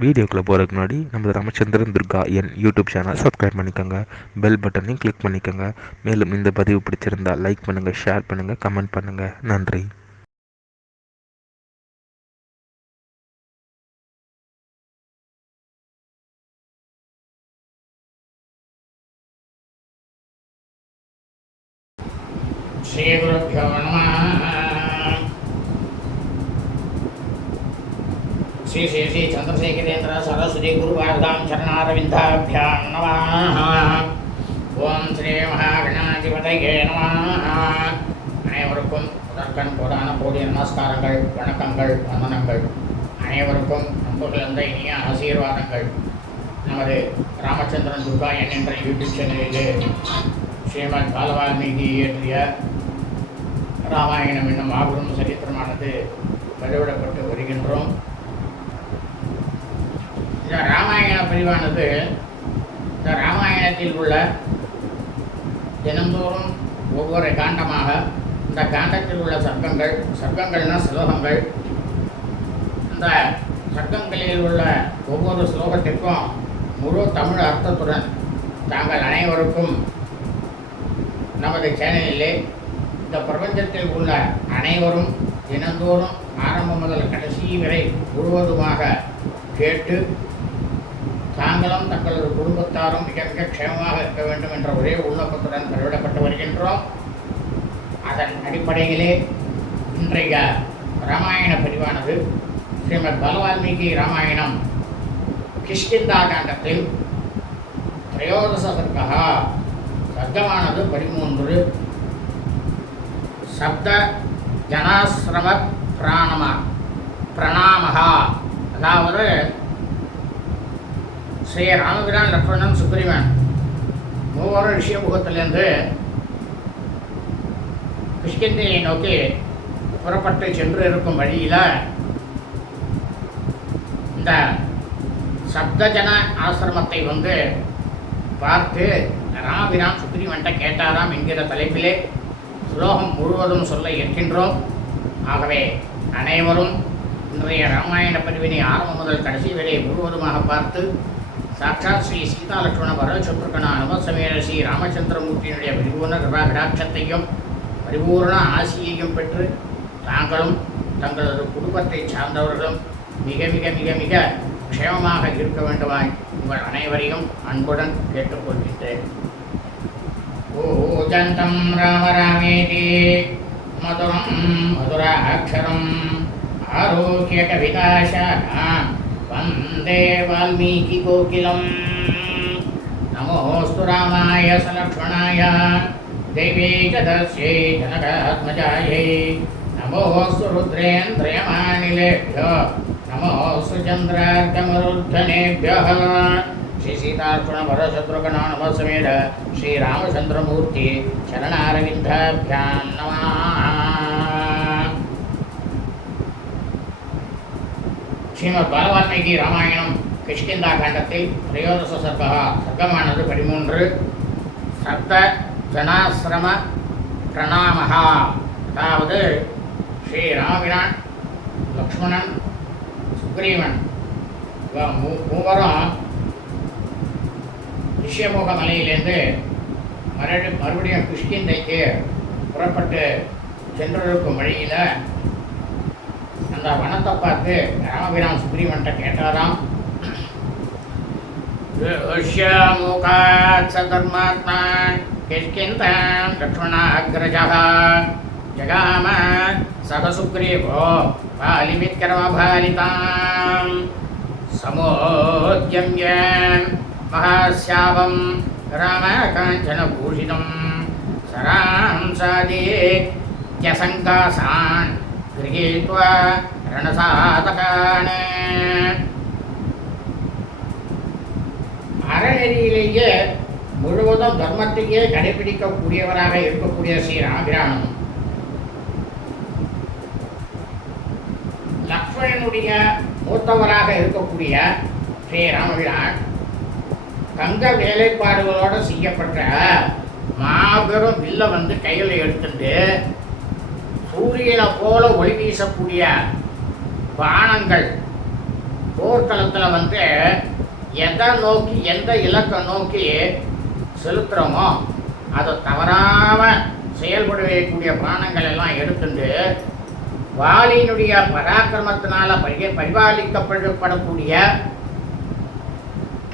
வீடியோக்குள்ளே போகிறதுக்கு முன்னாடி நம்ம ராமச்சந்திரன் துர்கா என் யூடியூப் சேனல் சப்ஸ்கிரைப் பண்ணிக்கோங்க, பெல் பட்டனையும் கிளிக் பண்ணிக்கோங்க. மேலும் இந்த பதிவு பிடிச்சிருந்தால் லைக் பண்ணுங்கள், ஷேர் பண்ணுங்கள், கமெண்ட் பண்ணுங்கள். நன்றி. ஸ்ரீகுருभ्यो நமः. ஸ்ரீ ஸ்ரீ ஸ்ரீ சந்திரசேகரேந்திர சரஸ்வதி குருபாரதாம் சரணாரவிந்தாभ्यां நமः. ஓம் ஸ்ரீ மகாகணாதிபதயே நமः. அனைவருக்கும் முதற்கண் கோடான கோடி நமஸ்காரங்கள், வணக்கங்கள், வந்தனங்கள். அனைவருக்கும் அன்பு கலந்த இனிய ஆசீர்வாதங்கள். நமது ராமச்சந்திரன் துர்கா என்கின்ற யூடியூப் சேனலிலே ஸ்ரீமத் பாலவால்மீகி இயற்றிய ராமாயணம் என்னும் மாபெரும் சரித்திரமானது பதிவிடப்பட்டு வருகின்றோம். இந்த ராமாயண பிரிவானது இந்த ராமாயணத்தில் உள்ள தினந்தோறும் ஒவ்வொரு காண்டமாக, இந்த காண்டத்தில் உள்ள சர்க்கங்கள்னா ஸ்லோகங்கள், இந்த சர்க்கங்களில் உள்ள ஒவ்வொரு ஸ்லோகத்திற்கும் முழு தமிழ் அர்த்தத்துடன் தாங்கள் அனைவருக்கும் நமது சேனலிலே இந்த பிரபஞ்சத்தில் உள்ள அனைவரும் தினந்தோறும் ஆரம்பம் முதல் கடைசி வரை முழுவதுமாக கேட்டு தாங்களும் தங்களது குடும்பத்தாரும் மிக மிக க்ஷேமமாக இருக்க வேண்டும் என்ற ஒரே உள்நோக்கத்துடன் பதிவிடப்பட்டு வருகின்றோம். அதன் அடிப்படையிலே இன்றைய ராமாயண பதிவானது ஸ்ரீமத் பாலவால்மீகி ராமாயணம் கிஷ்கிந்தா காண்டத்தில் திரையோதச சர்க்கா, சர்க்கமானது 13. சப்த ஜனாசிரம பிரணாமகா, அதாவது ஸ்ரீ ராமபிரான், லக்ஷ்மணன், சுக்ரீவன் மூவரும் ரிஷியமுகத்திலிருந்து கிஷ்கிந்தையை நோக்கி புறப்பட்டு சென்று இருக்கும் வழியில் இந்த சப்தஜன ஆசிரமத்தை பார்த்து ராமபிரான் சுக்ரீவன்ட்ட கேட்டாராம் என்கிற தலைப்பிலே ஸ்லோகம் முழுவதும் சொல்ல இருக்கின்றோம். ஆகவே அனைவரும் இன்றைய ராமாயண பதிவினை ஆரம்பம் முதல் கடைசி வரை முழுவதுமாக பார்த்து சாட்சாத் ஸ்ரீ சீதா லட்சுமண பரதசத்ருகன அனுமசமேத ஸ்ரீ ராமச்சந்திரமூர்த்தியினுடைய பரிபூர்ண கிருபாகடாட்சத்தையும் பரிபூர்ண ஆசியையும் பெற்று தாங்களும் தங்களது குடும்பத்தை சார்ந்தவர்களும் மிக மிக மிக மிக க்ஷேமமாக இருக்க வேண்டுமாய் உங்கள் அனைவரையும் அன்புடன் கேட்டுக்கொள்கின்றேன். பூஜந்தம் ராம ராமேதி மதுரம் மதுராட்சரம் ஆரோக்கிய கவிதாசாகாம் வந்தே வால்மீகி கோகிலம். நமோஸ்து ராமாய சலக்ஷ்மணாய தேவே ஜதஸ்யை ஜனகாத்மஜாயை. நமோஸ்து ருத்ரேந்திரயமானிலேभ्यो நமோஸ்து சந்திரார்க்கமருத்தனேभ्यः. ஸ்ரீ சீதார்ப்பண பரசத்ருகண நமசமேத ஸ்ரீ ராமச்சந்திரமூர்த்தி சரணாரவிந்தாभ्यां நமः. ஸ்ரீமத் பாலவால்மீகி ராமாயணம் கிஷ்கிந்தா காண்டத்தில் திரையோதச சர்க்கமானது 13. சப்த ஜனாசிரம பிரணாமகா, அதாவது ஸ்ரீ ராமபிரான், லக்ஷ்மணன், சுக்ரீவன் மூவரும் ரிஷியமுக மலையிலேருந்து மறுபடியும் கிஷ்கிந்தைக்கு புறப்பட்டு சென்றிருக்கும் வழியில் அந்த வனத்தை பார்த்து ராமபிரான் சுக்ரீவன்ட்ட கேட்டாராம். ரிஷ்யமுகாத் சதர்மாத்மா கிஷ்கிந்தாம் லக்ஷ்மணாக்ரஜः ஜகாம சக சுக்ரீவோ பாலிமித்கர்மபாலிதாம் சமோத்யம்ய மகாஸ்யாவம் ராமகாஞ்சனபூஷிதம் சராம்சாதீத்யசங்காசான் கிரகீத்வா ரணசாதகான். அறநெறியிலேயே முழுவதும் தர்மத்தையே கடைபிடிக்கக்கூடியவராக இருக்கக்கூடிய ஸ்ரீ ராமபிரானும் லக்ஷ்மணனுடைய மூத்தவராக இருக்கக்கூடிய ஸ்ரீ ராமபிரான் தங்க வேலைப்பாடுகளோடு செய்யப்பட்ட மாபெரும் வில்லை கையில் எடுத்துட்டு சூரியனை போல ஒளி வீசக்கூடிய பானங்கள் போர்க்களத்தில் வந்து எதை நோக்கி எந்த இலக்கை நோக்கி செலுத்துகிறோமோ அதை தவறாமல் செயல்படக்கூடிய பிராணங்கள் எல்லாம் எடுத்துட்டு வாலியினுடைய பராக்கிரமத்தினால பரிபாலிக்கப்படக்கூடிய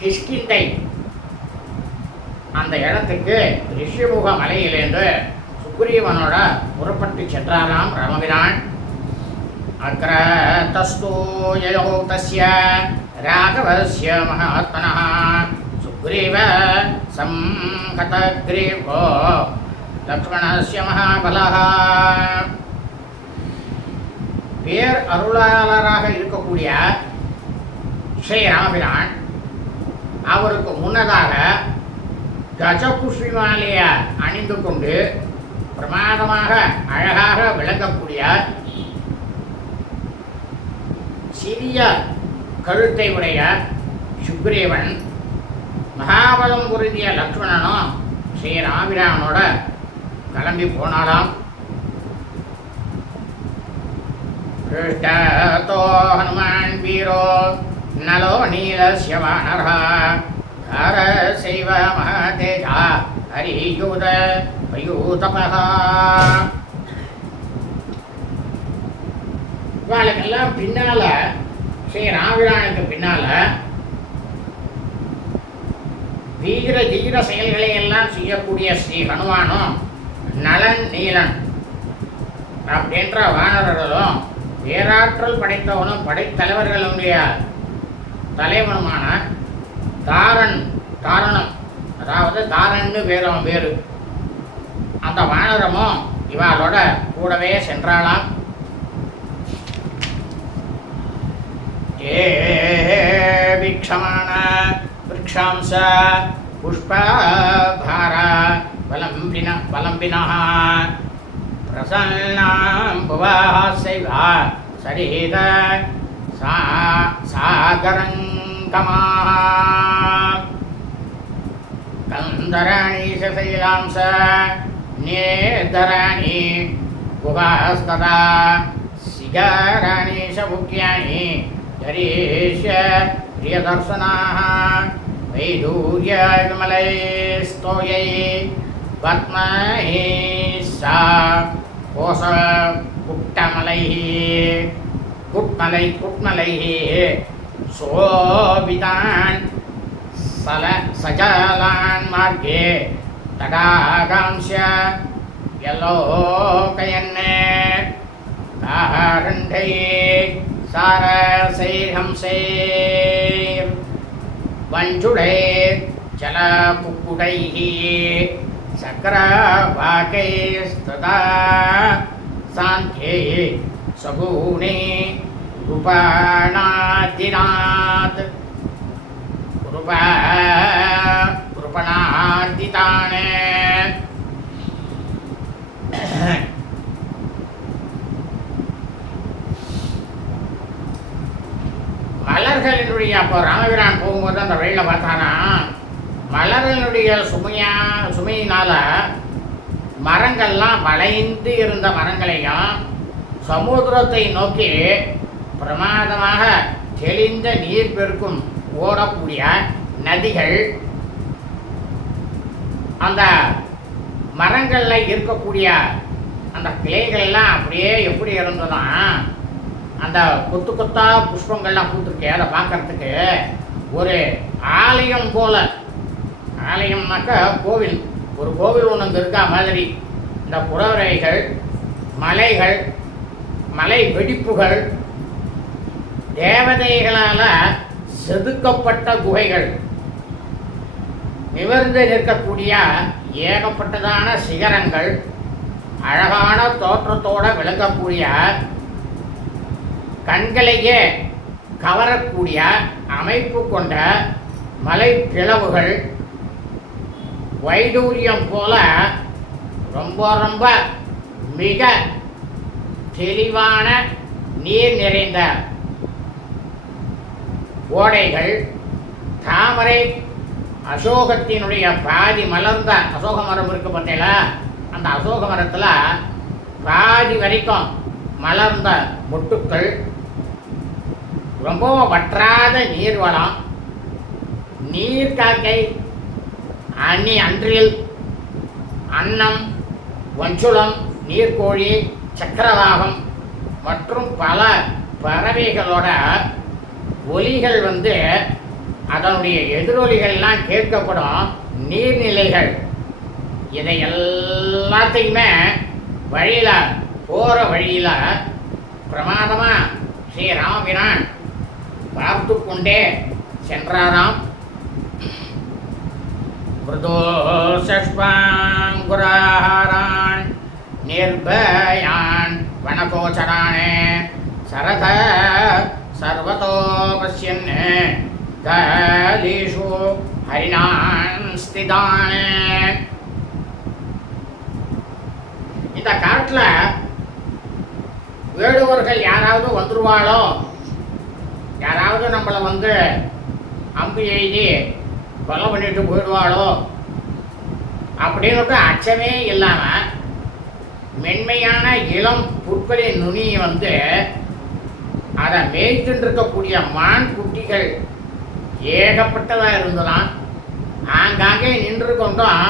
கிஷ்கிந்தை அந்த இடத்துக்கு ரிஷிமுக மலையிலேருந்து சுக்ரீவனோட புறப்பட்டு சென்றாராம் ராமபிரான். அக்ரதஸ்து யயோ தஸ்ய ராகவஸ்ய மகாத்மனः சுக்ரீவ சம்ஹதக்ரீவோ லக்ஷ்மணஸ்ய மகாபலः. பேர் அருளாளராக இருக்கக்கூடிய ஸ்ரீ ராமபிரான் அவருக்கு முன்னதாக கஜபுஷ்பி மாலைய அணிந்து கொண்டு பிரமாதமாக அழகாக விளங்கக்கூடிய சிறிய கழுத்தை உடைய சுக்ரீவன், மகாபலம் உறுதிய லக்ஷ்மணனும் ஸ்ரீ ராமபிரானோட கிளம்பி போனாலாம். கிருஷ்ணோ ஹனுமான் வீரோ நலோ நீலஸ்ய வானரः தாரசைவ மகாதேஜா ஹரியூத பயூதபः. இவாளுக்கெல்லாம் பின்னால ஸ்ரீ ராமபிரானுக்கு பின்னால வீர தீர செயல்களை எல்லாம் செய்யக்கூடிய ஸ்ரீ ஹனுமானும் நலன் நீலன் அப்படின்ற வானரர்களும் பேராற்றல் படைத்தவனும் படைத்தலைவர்களுடைய தலைவனுமான தாரணம், அதாவது தாரன்னு பேரு அந்த வானரமும் இவாளோட கூடவே சென்றாளாம். வீக்ஷமான விரக்ஷாம்ச புஷ்பபார வலம்பினः பிரசன்னாம் புவாசைவா சரீத சாகரங்கமாः கந்தராணி சசைலாம்ச நேதராணி குவாஸ்ததா சிகாராணி சமுக்யானி ஹரீஷ பிரியதர்சனாः வைடூர்ய விமலைஸ்தோயை பத்மஹி சா கோச குட்மலைः சோபிதான் சஜாலான் மார்கே தடாகாம்ஸ்ய யலோகயன்னே தாரண்டை சாரசைர்ஹம்சைர் வஞ்சுடை ஜலகுக்குடைः சக்கரவாகைஸ்ததா சாந்தியே சகூனே ரூபாணாதினாத் ரூபணாதிதானே. மலர்களினுடைய அப்போ ராமபிரான் போகும்போது அந்த வழியில் பார்த்தானா மலர்களினுடைய சுமையினால மரங்கள்லாம் வளைந்து இருந்த மரங்களையும் சமுத்திரத்தை நோக்கி பிரமாதமாக தெளிந்த நீர் பெருக்கும் ஓடக்கூடிய நதிகள் அந்த மரங்களில் இருக்கக்கூடிய அந்த கிளைகள்லாம் அப்படியே எப்படி இருந்ததுன்னா அந்த கொத்து கொத்தா புஷ்பங்கள்லாம் பூத்துருக்கே அதை பார்க்கறதுக்கு ஒரு ஆலயம் போல, ஆலயம்னாக்கா கோவில், ஒரு கோவில் ஒன்று அங்கே இருக்கா மாதிரி இந்த புறவரைகள் மலைகள் மலை வெடிப்புகள் தேவதைகளால் செதுக்கப்பட்ட குகைகள் நிமிர்ந்து நிற்கக்கூடிய ஏகப்பட்டதான சிகரங்கள் அழகான தோற்றத்தோடு விளங்கக்கூடிய கண்களையே கவரக்கூடிய அமைப்பு கொண்ட மலை பிளவுகள் வைடூரியம் போல ரொம்ப ரொம்ப மிக தெளிவான நீர் நிறைந்த ஓடைகள், தாமரை அசோகத்தினுடைய பாதி மலர்ந்த அசோக மரம் இருக்கு பார்த்தீங்களா, அந்த அசோக மரத்தில் பாதி வரைக்கும் மலர்ந்த மொட்டுக்கள் ரொம்ப வற்றாத நீர்வளம், நீர்க்காக்கை, அன்றில், அன்னம், வஞ்சுளம், நீர்க்கோழி, சக்கரவாகம் மற்றும் பல பறவைகளோட ஒலிகள் அதனுடைய எதிரொலிகள்லாம் கேட்கப்படும் நீர்நிலைகள். இதை எல்லாத்தையுமே போகிற வழியில் பிரமாதமாக ஸ்ரீராமபிரான் பார்த்து கொண்டே சென்றாராம். மிருதோஷஸ்வாங்குராஹாரான் நிர்பயான் வனகோச்சரான் சரத சர்வதோ பஷ்யன் கலீஷு ஹரிணான் ஸ்திதான். இந்த காட்டில் வேடுவர்கள் யாராவது வந்துருவாளோ, யாராவது நம்மளை அம்பு எழுதி கொலை பண்ணிட்டு போயிடுவாளோ அப்படின்னு அச்சமே இல்லாமல் மென்மையான இளம் புற்களின் நுனியை அதை மேய்த்துட்டு இருக்கக்கூடிய மான் குட்டிகள் ஏகப்பட்டதாக இருந்ததாம். ஆங்காங்கே நின்று கொண்டும்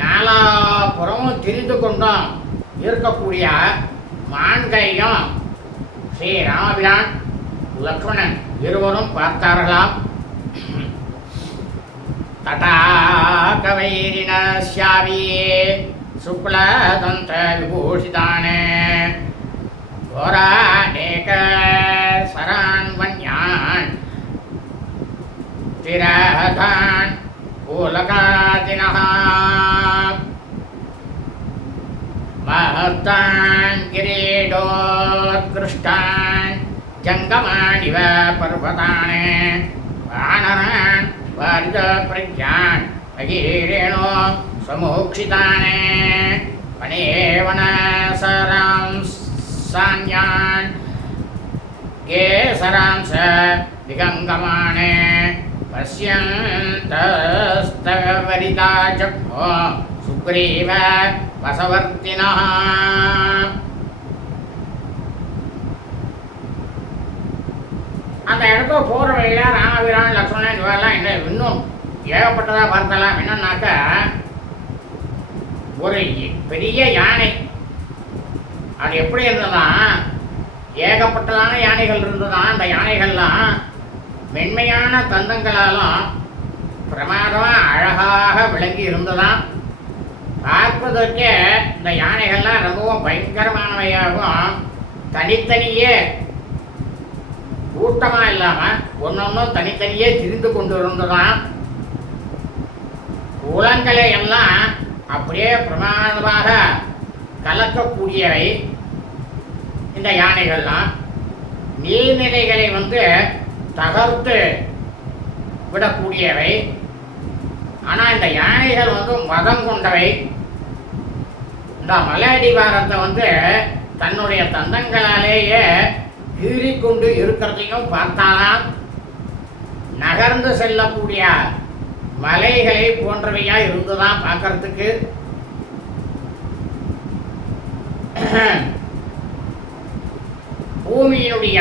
நாலாபுறமும் திரிந்து கொண்டும் இருக்கக்கூடிய மான்களையும் ஸ்ரீராமபிரான் லக்ஷ்மணன் இருவரும் பார்த்தார்களாம். தடாகவைரிணஸ்யாவியே சுக்லதந்த விபூஷிதானே கோராடேக சரான் வன்யான் திரதான் பூலகாதினஹ மஹத்தான் கிரீடோத்கிருஷ்டான் ஜங்கமானிவ பர்வதானே வானரான் வாரித பிரக்யான் அகீரேணோ சமோக்ஷிதானே வனேவன சராம் சான்யான் கேசராம்ச விகங்கமானே பஸ்யந்தஸ்தவரிதா சக்மோ சுக்ரீவ வசவர்த்தினஹ. அந்த இடத்துல போகிற வழியில் ராமபிரான் லக்ஷ்மணன் இவெல்லாம் இன்னும் ஏகப்பட்டதாக பார்க்கலாம். என்னன்னாக்கா ஒரு பெரிய யானை, அது எப்படி இருந்ததுதான் ஏகப்பட்டதான யானைகள் இருந்ததுதான். அந்த யானைகள்லாம் மென்மையான தந்தங்களாலும் பிரமாதமாக அழகாக விளங்கி இருந்ததாம். பார்ப்பதற்கே இந்த யானைகள்லாம் ரொம்பவும் பயங்கரமானவையாகவும் தனித்தனியே கூட்டமாக இல்லாமல் ஒன்றொன்றும் தனித்தனியே திரிந்து கொண்டு இருந்ததாம். குளங்களை எல்லாம் அப்படியே பிரமாதமாக கலக்கக்கூடியவை இந்த யானைகள்லாம். நீர்நிலைகளை தகர்த்து விடக்கூடியவை. ஆனால் இந்த யானைகள் மதம் கொண்டவை. இந்த மலை அடிவாரத்தை தன்னுடைய தந்தங்களாலேயே கீறிக்கொண்டு இருக்கிறதையும் பார்த்தாலாம். நகர்ந்து செல்லக்கூடிய மலைகளை போன்றவையா இருந்துதான் பார்க்கறதுக்கு. பூமியினுடைய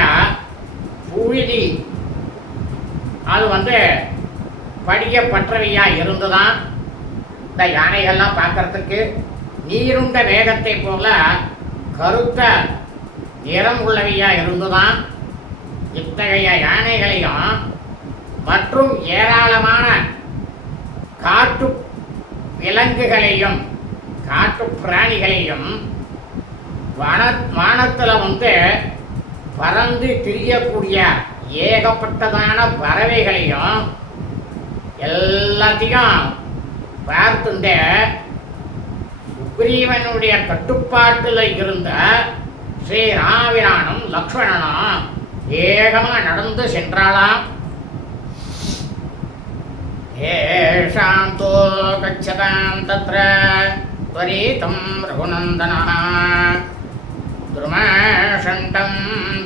புழுதி அது படிக்கப்பட்டவையா இருந்துதான் இந்த யானைகள்லாம் பார்க்கறதுக்கு. நீருண்ட வேகத்தை போல கருத்த நிறம் உள்ளவையா இருந்துதான். இத்தகைய யானைகளையும் மற்றும் ஏராளமான காட்டு விலங்குகளையும் காட்டு பிராணிகளையும் வானத்தில் பறந்து திரியக்கூடிய ஏகப்பட்டதான பறவைகளையும் எல்லாத்தையும் பார்த்துட்டு சுக்ரீவனுடைய கட்டுப்பாட்டில் இருந்த ஸ்ரீராமபிரானும் லக்ஷ்மணனும் வேகமாக நடந்து சென்றாளாம். ஏஷாம் தோ கச்சதாம் தத்ர त्वरितं रघुनन्दनः द्रुमशण्डं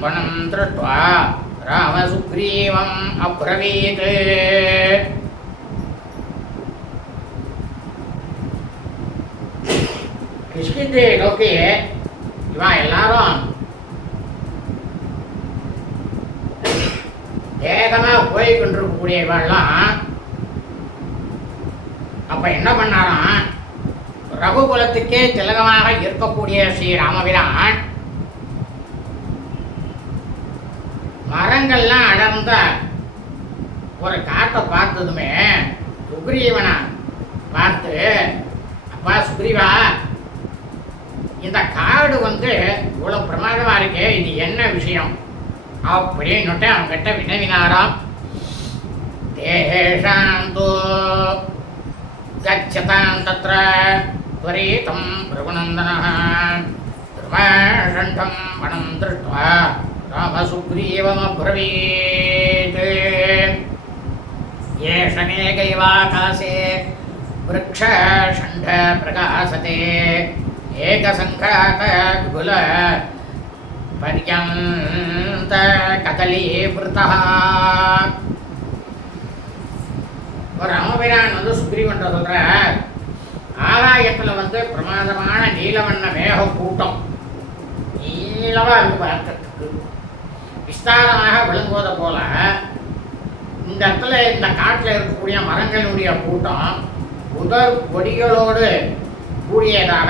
वनं दृष्ट्वा रामसुग्रीवम् अब्रवीत् किष्किन्धे लोके இவன் எல்லாரும் வேகமாக போய் கொண்டிருக்கக்கூடியவெல்லாம் அப்ப என்ன பண்ணாராம், ரகுகுலத்துக்கே திலகமாக இருக்கக்கூடிய ஸ்ரீ ராமபிரான் மரங்கள்லாம் அடர்ந்த ஒரு காட்டை பார்த்ததுமே சுக்ரீவனை பார்த்து, அப்பா சுக்ரீவா, இந்த காடு இவ்வளவு பிரமாதமா இருக்கே, இது என்ன விஷயம் அப்படின்னுட்டு அவங்கிட்ட வினவினாராம். தேஷாந்தோ கச்சதாம் தத்ர त्वरितं रघुनन्दनः धर्मषण्ढं वनं दृष्ट्वा रामसुग्रीवमब्रवीत् एष मेघैवाकाशे वृक्षषण्ढ प्रकाशते एकसङ्घातगुल पर्यन्त कदलीवृतः. ராமபிரான் சுக்ரீவன் சொல்றார், ஆகாயத்துல பிரமாதமான நீலவண்ண மேக கூட்டம் நீளமா இருக்கு, பார்க்கறதுக்கு விஸ்தாரமாக விளங்குவதை போல இந்த இடத்துல இந்த காட்டில் இருக்கக்கூடிய மரங்களுடைய கூட்டம் உதர் கொடிகளோடு கூடியதாக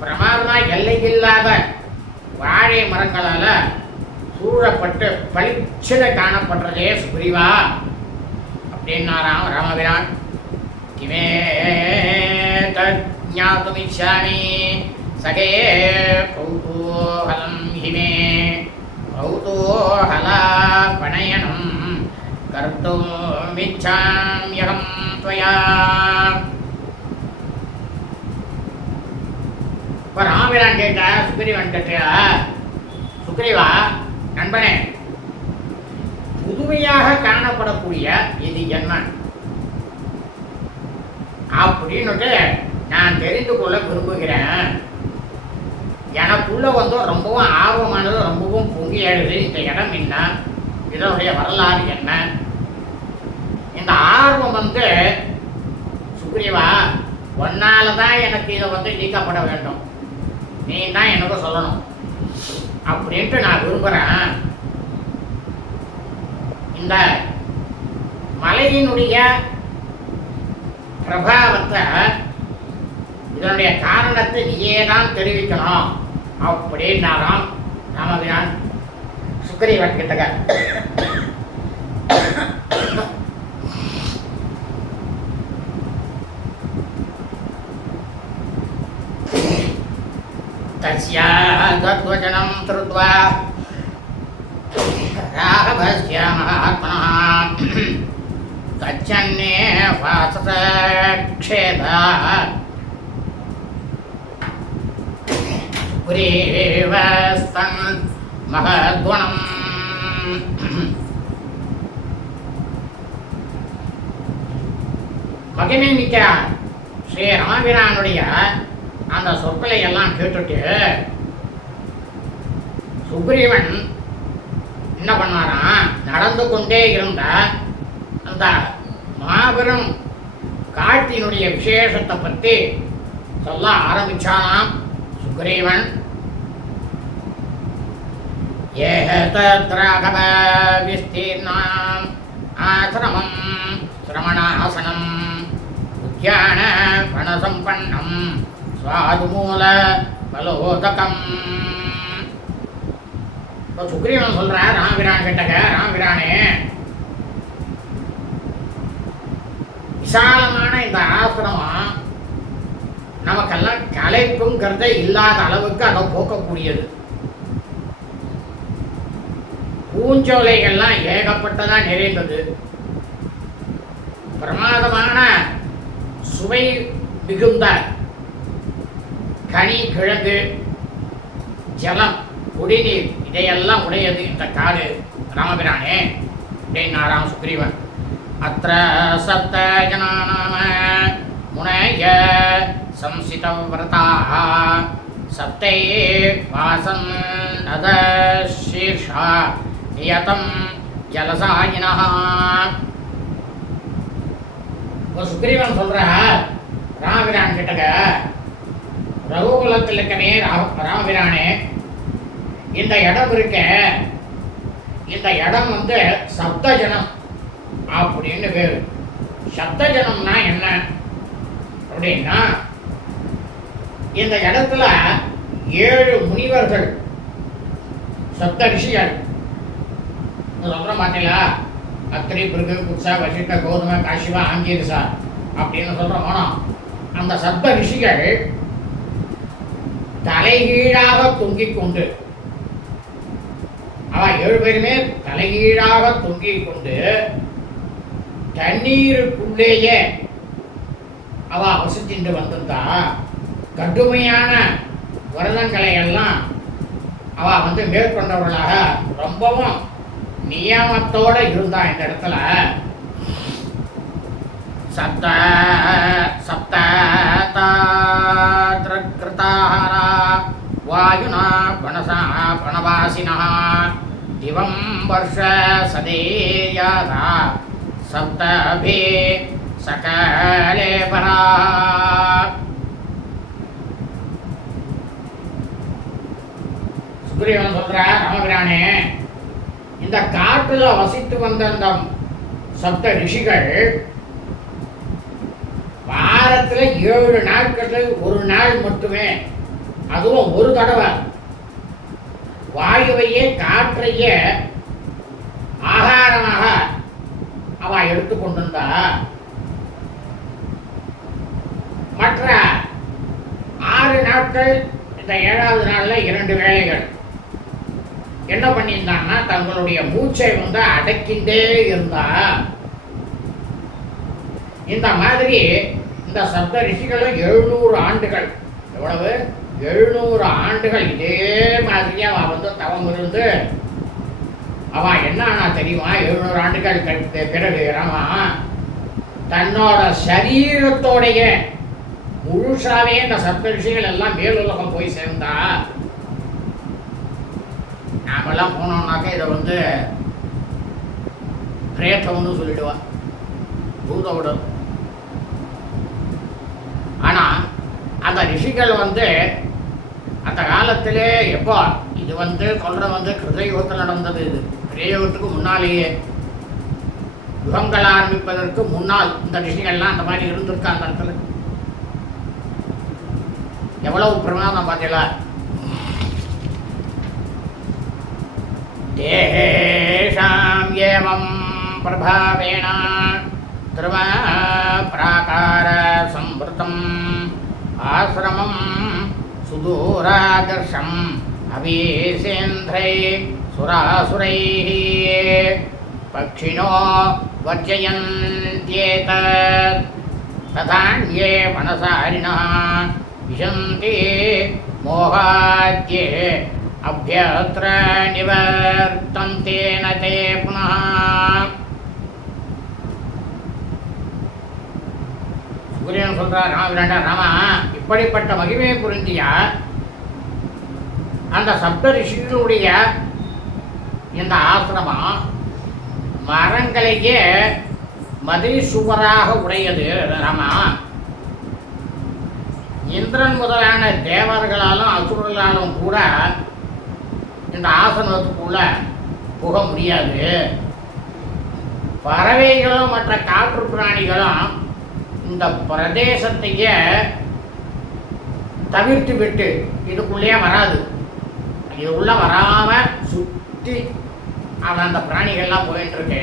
பிரமாதமாக எல்லையில்லாத வாழை மரங்களால சூழப்பட்டு பளிச்சிட காணப்படுறதே சுக்ரீவா அப்படின்னாராம் ராமபிரான். கிமே தஜ்ஞாதுமிச்சாமி சகே கௌதூஹலம் ஹிமே கௌதூஹலாபணயனம் கர்த்துமிச்சாம்யகம் த்வயா. இப்போ ராமபிரான் கேட்டா சுக்ரீவன் கேட்டா, சுக்ரீவா நண்பனே, புதுமையாக காணப்படக்கூடிய இது என்ன அப்படின்னுட்டு நான் தெரிந்து கொள்ள விரும்புகிறேன். எனக்குள்ள ரொம்பவும் ஆர்வமானது, ரொம்பவும் பொங்கி எழுது. இந்த இடம் என்ன, இதனுடைய வரலாறு என்ன? இந்த ஆர்வம் சுக்ரீவா, ஒன்னாலதான் எனக்கு இதை நீக்கப்பட வேண்டும், நீ தான் எனக்கு சொல்லணும் அப்படின்ட்டு நான் விரும்புகிறேன். இந்த மலையினுடைய பிரபாவத்தை, இதனுடைய காரணத்தை நீயே தான் தெரிவிக்கணும் அப்படின்னாராம் ராமபிரான் சுக்ரீவன் கிட்டக. தஸ்யாத்வஜனம் த்ருத்வா ராகவஸ்ய மகாத்மனः தச்சன்னே வாசசக்ஷேதாத் புரீவஸ்தன் மகத்வனம். மகிமை மிக்க ஸ்ரீ ராமபிரானுடைய அந்த சொற்களை எல்லாம் கேட்டுட்டு சுக்ரீவன் என்ன பண்ணாராம், நடந்து கொண்டே இருந்த அந்த மாபெரும் காட்டினுடைய விசேஷத்தை பற்றி சொல்ல ஆரம்பிச்சானாம் சுக்ரீவன். ஏதத்ராகவ விஸ்தீர்ணம் ஆசிரமம் சிரமணாசனம் உத்யான வனசம்பன்னம் சுவாதுமூல பலோதகம். சுக்ரீவன் சொல்ற ராமபிரான் கிட்டக, ராமபிரானே, விசாலமான இந்த ஆசிரமம் நமக்கெல்லாம் கலைப்புங்கிறத இல்லாத அளவுக்கு அதை போக்கக்கூடியது. பூஞ்சோலைகள்லாம் ஏகப்பட்டதா நிறைந்தது. பிரமாதமான சுவை மிகுந்த கனி, கிழங்கு, ஜலம், குடிநீர் இதையெல்லாம் உடையது இந்த காடு ராமபிரானே அப்படின்னாராம் சுக்ரீவன். அத்ர சப்த ஜனாநாம முனய சம்சிதவ்ரதாः சப்தை வாசன் நத சீர்ஷா நியதம் ஜலசாயினः. சுக்ரீவன் சொல்ற ராமபிரான் கிட்டக, ரகுகுலத்தில் இருக்கனே ராமபிரானே, இந்த இடம் இருக்க, இந்த இடம் வந்து சப்தஜனம் அப்படின்னு பேரு. சப்தஜனம்னா என்ன அப்படின்னா, இந்த இடத்துல 7 முனிவர்கள் சப்த ரிஷிகள் சொல்றோம் பார்த்தீங்களா, அத்திரி, பிருகு, குட்சா, வசிஷ்ட, கௌதம, காசிவா, ஆங்கீரசா அப்படின்னு சொல்றோம். அந்த சப்த ரிஷிகள் தலைகீழாக தொங்கிக் கொண்டு, அவ 7 பேருமே தலைகீழாக தொங்கிக் கொண்டு தண்ணீருக்குள்ளேயே அவ வசிச்சுட்டு வந்திருந்தா. கடுமையான விரதங்களை எல்லாம் அவ வந்து மேற்கொண்டவர்களாக ரொம்பவும் நியமத்தோட இருந்தா. இந்த இடத்துல சப்த சப்த கிருதாரா வாயுனா வனசா வனவாசினா திவம் வருஷ சதேயாதா சப்தபே சகலே பரா. சுக்ரீவன் சொல்ற, ராமபிரானே, இந்த காட்டுல வசித்து வந்த அந்த சப்த ரிஷிகள் வாரத்துல 7 நாட்கள் ஒரு நாள் மட்டுமே, அதுவும் ஒரு தடவை வாயுவையே காற்றையே ஆகாரமாக அவ எடுத்துக்கொண்டிருந்தா. மற்ற 6 நாட்கள், இந்த 7வது நாள்ல 2 வேளைகள் என்ன பண்ணியிருந்தாங்கன்னா, தங்களுடைய மூச்சை வந்து அடக்கின்றே இருந்தா. இந்த மாதிரி இந்த சப்த ரிஷிகளும் 700 ஆண்டுகள், எவ்வளவு 700 ஆண்டுகள் இதே மாதிரியே அவ வந்து தவம் இருந்து, அவ என்ன ஆனா தெரியுமா, 700 ஆண்டுகள் பிறகு ராமா தன்னோட சரீரத்தோடைய முழுசாவே இந்த சப்த ரிஷிகள் எல்லாம் மேலுலகம் போய் சேர்ந்தா. நாமெல்லாம் போனோம்னாக்க இதை வந்து பிரேத்தம்னு சொல்லிடுவா, பூதவுடன். ஆனா அந்த ரிஷிகள் வந்து அந்த காலத்திலே எப்போ இது வந்து சொல்ற வந்து கிருதயுகத்தில் நடந்தது. இது கிருதயுகத்துக்கு முன்னாலேயே, யுகங்கள் ஆரம்பிப்பதற்கு முன்னால் இந்த ரிஷிகள்லாம் அந்த மாதிரி இருந்திருக்கா. அந்த இடத்துல எவ்வளவு பிரமாதம் பார்த்தீங்களா. தேஷாம் ஏவம் பிரபாவேண திருவ பிராகார சம்பிருதம் ஆசிரமம் சுதூராதர்ஷம் அபீசேந்திரை சுராசுரை பக்ஷிணோ வர்ஜயந்த்யேதத் ததான்யே வனசாரிணः விசந்தி மோகாத்யே அப்யத்ர நிவர்த்தந்தே நதே புனः. சுக்ரீவன் சொல்றார், ராமபிராண்டா, ராமா, இப்படிப்பட்ட மகிமையை புரிஞ்சியா அந்த சப்த ரிஷிகளுடைய இந்த ஆசிரமம் மரங்களையே மதில் சுவராக உடையது. ராமா, இந்திரன் முதலான தேவர்களாலும் அசுரர்களாலும் கூட இந்த ஆசனத்துக்குள்ள புக முடியாது. பறவைகளும் மற்ற காற்று பிராணிகளும் இந்த பிரதேசத்தையே தவிர்த்து விட்டு இதுக்குள்ளே வராது. இது உள்ள வராம சுற்றி அந்த பிராணிகள்லாம் போயிட்டு இருக்கு.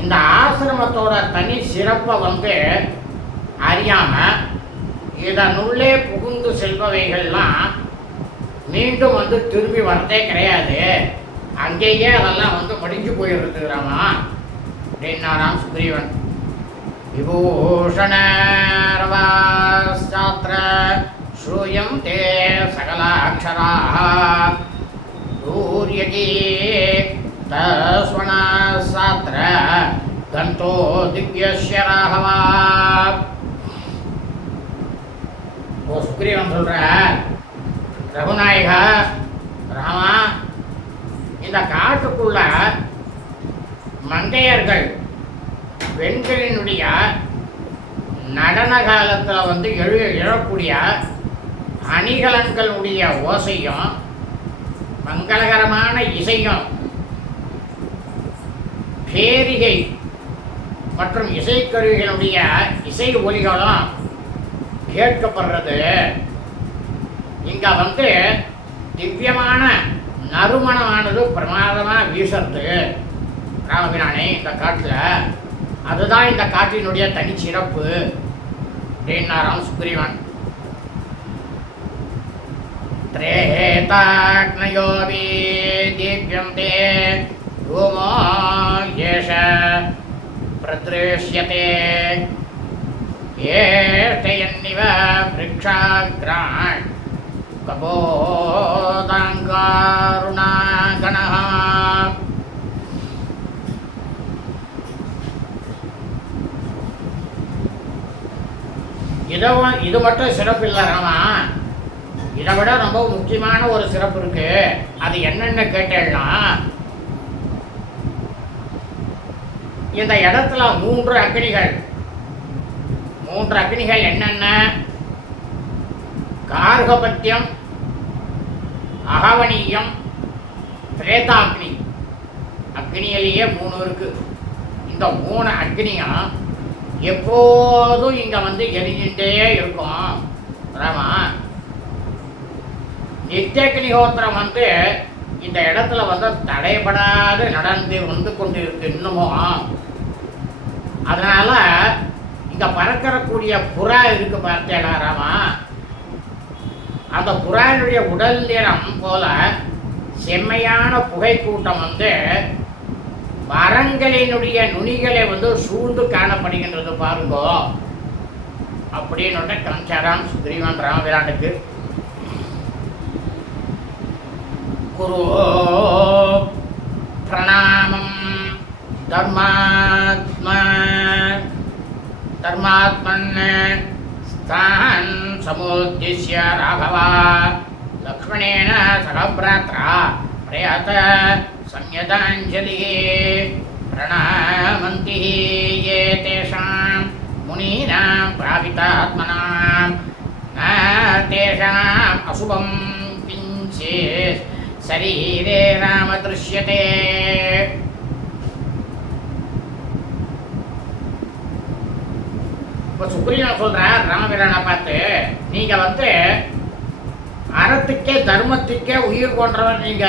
இந்த ஆசிரமத்தோட தனி சிறப்பை வந்து அறியாம இதனுள்ளே புகுந்து செல்பவைகள்லாம் மீண்டும் வந்து திரும்பி வரதே கிடையாது. அங்கேயே அதெல்லாம் வந்து மடிஞ்சு போயிருக்குறாமா அப்படின்னாராம் சுக்ரீவன். விபூஷணாஸ்திர ஸ்ரூயம் தே சகலாட்சராः தூர்யஜி தஸ்வணாஸ்திர கந்தோ திவ்யஸ்ய ராகவா. ஓ சுக்ரீவன் சொல்ற, ரகுநாயகா, ராமா, இந்த காட்டுக்குள்ள மங்கையர்கள் பெண்களினுடைய நடன காலத்தில் வந்து எழக்கூடிய அணிகலன்களுடைய ஓசையும் மங்களகரமான இசையும் பேரிகை மற்றும் இசைக்கருவிகளுடைய இசை ஒலிகளும் கேட்கப்படுறது. இங்க திவ்யமான நறுமணமானது பிரமாதமாக வீசுறது ராமபிரானே இந்த காட்டுல. அதுதான் இந்த காட்டினுடைய தனிச்சிறப்பு அப்படின்னாராம் சுக்ரீவன். திரேதாக்னயோவி தீப்யந்தே ரோமோ ஏஷ பிரத்ருஷ்யதே ஏஷ்டயன்னிவ விருக்ஷாக்ரான் கபோதாங்காருணாகணः. இது மட்டும் சிறப்பு இல்லை ராமா, இதை விட ரொம்ப முக்கியமான ஒரு சிறப்பு இருக்கு. அது என்னன்னு கேட்டேன்னா, இந்த இடத்துல 3 அக்னிகள் என்னென்ன? கார்கபத்தியம், அகவனியம், திரேதாக்னி. அக்னியிலேயே 3 இருக்கு. இந்த 3 அக்னியும் எப்போதும் இங்க எரிஞ்சுட்டே இருக்கும் ராமா. நித்தியக்னிஹோத்திரம் இந்த இடத்துல தடைபடாது நடந்து கொண்டு இருக்கு இன்னமும். அதனால இங்க பறக்கக்கூடிய புறா இருக்கு பார்த்தேடா ராமா, அந்த புறானுடைய உடல் நிறம் போல செம்மையான புகை கூட்டம் மரங்களினுடைய நுனிகளை சூழ்ந்து காணப்படுகின்றது பாருங்கோ அப்படின்னு காமிச்சாராம் சுக்ரீவன் ராமபிரானுக்கு. குரு பிரணாமம் தர்மாத்மன் ஸ்தான் சமுத்திஷ்ய ராகவா லக்ஷ்மணேன சகபிராத்ரா பிரயத சம்யதாஞ்சலி பிரணாமந்தி யே தேஷாம் முனீனாம் பிராபிதாத்மனாம் தேஷாம் அசுபம் கிஞ்சித் சரீரே ராம திருஷ்யதே. இப்போ சுக்ரீவன் சொல்றார் ராமபிரானை பார்த்து, நீங்க அறத்துக்கே தர்மத்துக்கே உயிர் கொன்றவர் நீங்க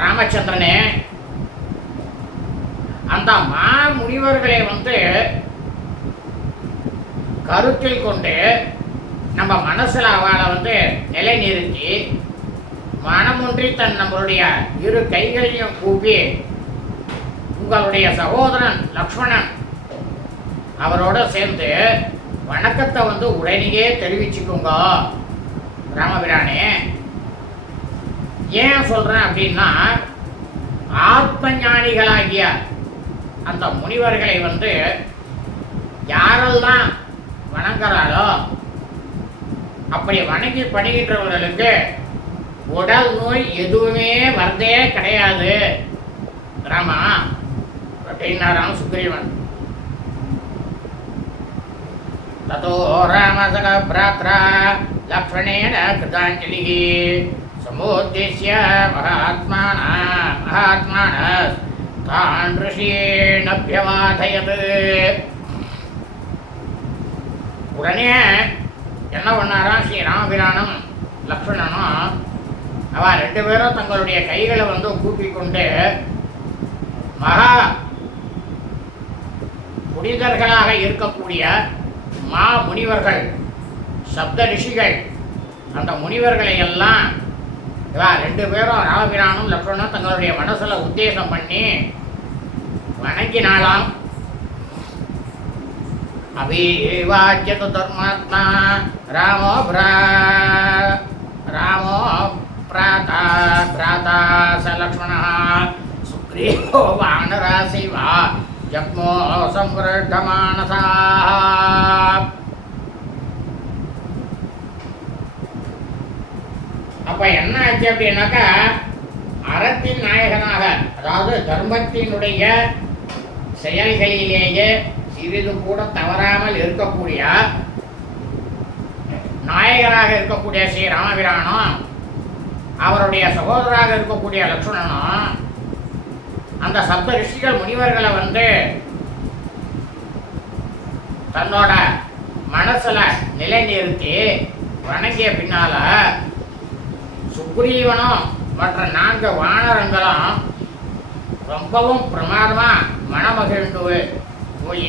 ராமச்சந்திரனே. அந்த முனிவர்களை கருத்தில் கொண்டு நம்ம மனசுல அவளை நிலைநிறுத்தி மனமொன்றி நம்மளுடைய 2 கைகளையும் கூப்பி உங்களுடைய சகோதரன் லக்ஷ்மணன் அவரோட சேர்ந்து வணக்கத்தை உடனேயே தெரிவிச்சுக்கோங்க ராமபிரானே. ஏன் சொல்றேன் அப்படின்னா, ஆத்ம ஞானிகளாகிய அந்த முனிவர்களை யாரெல்லாம் வணங்குறாளோ அப்படி வணங்கி பணிகின்றவர்களுக்கு உடல் நோய் எதுவுமே வரதே கிடையாது ராமா அப்படின்னாராம் சுக்ரீவன். ததோ ராமசக பிராத்ரா லக்ஷ்மணேன கிருதாஞ்சலிः சமுத்திஷ்ய மகாத்மானஸ் தான் ரிஷீணப்யவாதயத். உடனே என்ன பண்ணாராம் ஸ்ரீ ராமபிரானும் லக்ஷ்மணனும், அவ 2 பேரும் தங்களுடைய கைகளை கூப்பிக்கொண்டு மகா புனிதர்களாக இருக்கக்கூடிய முனிவர்கள், சப்த ரிஷிகள், அந்த முனிவர்களை எல்லாம் 2 பேரும் ராமபிரானும் லக்ஷ்மணனும் தங்களுடைய மனசுல உத்தேசம் பண்ணி வணங்கினாலாம். அபிவாச்சியது தர்மாத்மா ராமோ பிராதா ச லக்ஷ்மணः சுக்ரீவோ வானராசைவா ஜக்மோ சம்வர்தமானசாः. அப்ப என்ன ஆச்சு அப்படின்னாக்கா, அறத்தின் நாயகனாக, அதாவது தர்மத்தினுடைய செயல்களிலேயே சிறிது கூட தவறாமல் இருக்கக்கூடிய நாயகராக இருக்கக்கூடிய ஸ்ரீ ராமபிரானும் அவருடைய சகோதராக இருக்கக்கூடிய லக்ஷ்மணனும் அந்த சப்த ரிஷிகள் முனிவர்களை வந்து தன்னோட மனசுல நிலைநிறுத்தி வணங்கிய பின்னால சுக்ரீவனும் மற்ற 4 வானரங்களும் ரொம்பவும் பிரமாதமா மனமகிழ்ந்து போய்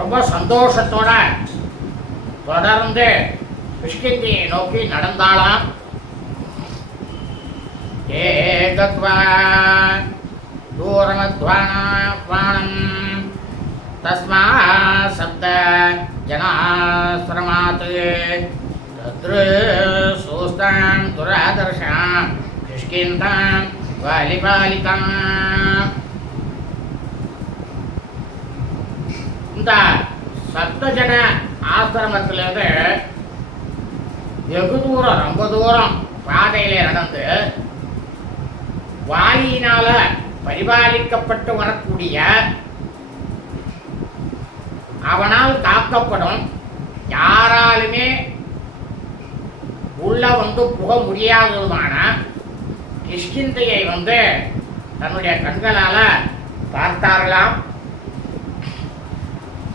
ரொம்ப சந்தோஷத்தோட தொடர்ந்து கிஷ்கிந்தியை நோக்கி நடந்தாளாம். ஏகத்வா தூரமத்வானம் தஸ்மா சப்த ஜனாஸ்ரமாத் தத்ருசூஸ்தாம் துராதர்ஷாம் கிஷ்கிந்தாம் வாலிபாலிதாம். இந்த சப்தஜன ஆசிரமத்திலிருந்து வெகு தூரம் ரொம்ப தூரம் பாதையிலே நடந்து வாலியினால பரிபாலிக்கப்பட்டு வரக்கூடிய அவனால் காக்கப்படும் யாராலுமே உள்ள வந்து புக முடியாததுமான கிஷ்கிந்தையை வந்து தன்னுடைய கண்களால பார்த்தார்களாம்.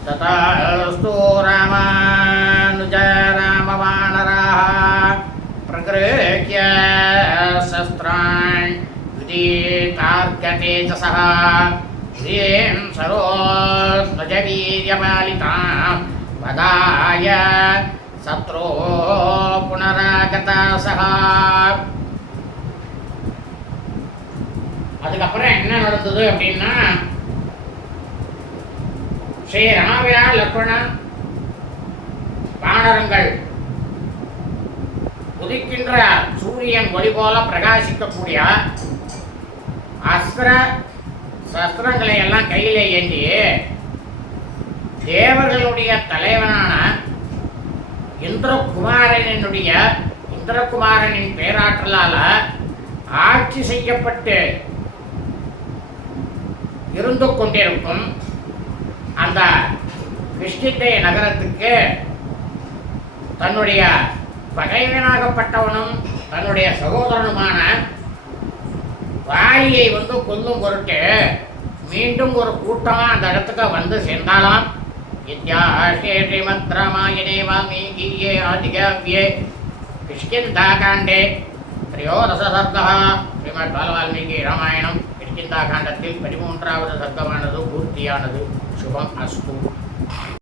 ததாஸ்து ராமானுஜ ராமவானராः பிரகிருஹ்ய சஸ்த்ரான் விதீதார்கதேஜசः ீம் சரோத்மஜவீர்யபாலிதாம் வதாய சத்ரோ புனராகதாசः. அதுக்கப்புறம் என்ன நடந்தது அப்படின்னா, ஸ்ரீ ராமபிரா லக்ஷ்மணன் வானரங்கள் உதிக்கின்ற சூரியன் ஒளி போல பிரகாசிக்கக்கூடிய அஸ்திர சஸ்திரங்களை எல்லாம் கையிலே ஏந்தி தேவர்களுடைய தலைவனான இந்திரகுமாரனின் பேராற்றலால ஆட்சி செய்யப்பட்டு இருந்து கொண்டிருக்கும் அந்த கிஷ்கிந்தை நகரத்துக்கு தன்னுடைய பகைவனாகப்பட்டவனும் தன்னுடைய சகோதரனுமான வாலியை வந்து கொல்லும் பொருட்டு மீண்டும் ஒரு கூட்டமா அந்த இடத்துக்கு வந்து சேர்ந்தாலாம். இத்தியாசே ஸ்ரீமத் ராமாயணே வால்மீகியே ஆதிகாவ்யே கிஷ்கிந்தாகாண்டே த்ரயோதச சர்க்கः. ஸ்ரீமத் வால்மீகி ராமாயணம் கிஷ்கிந்தாகாண்டத்தில் 13வது சர்க்கமானது பூர்த்தியானது. சுபம் அஸ்து.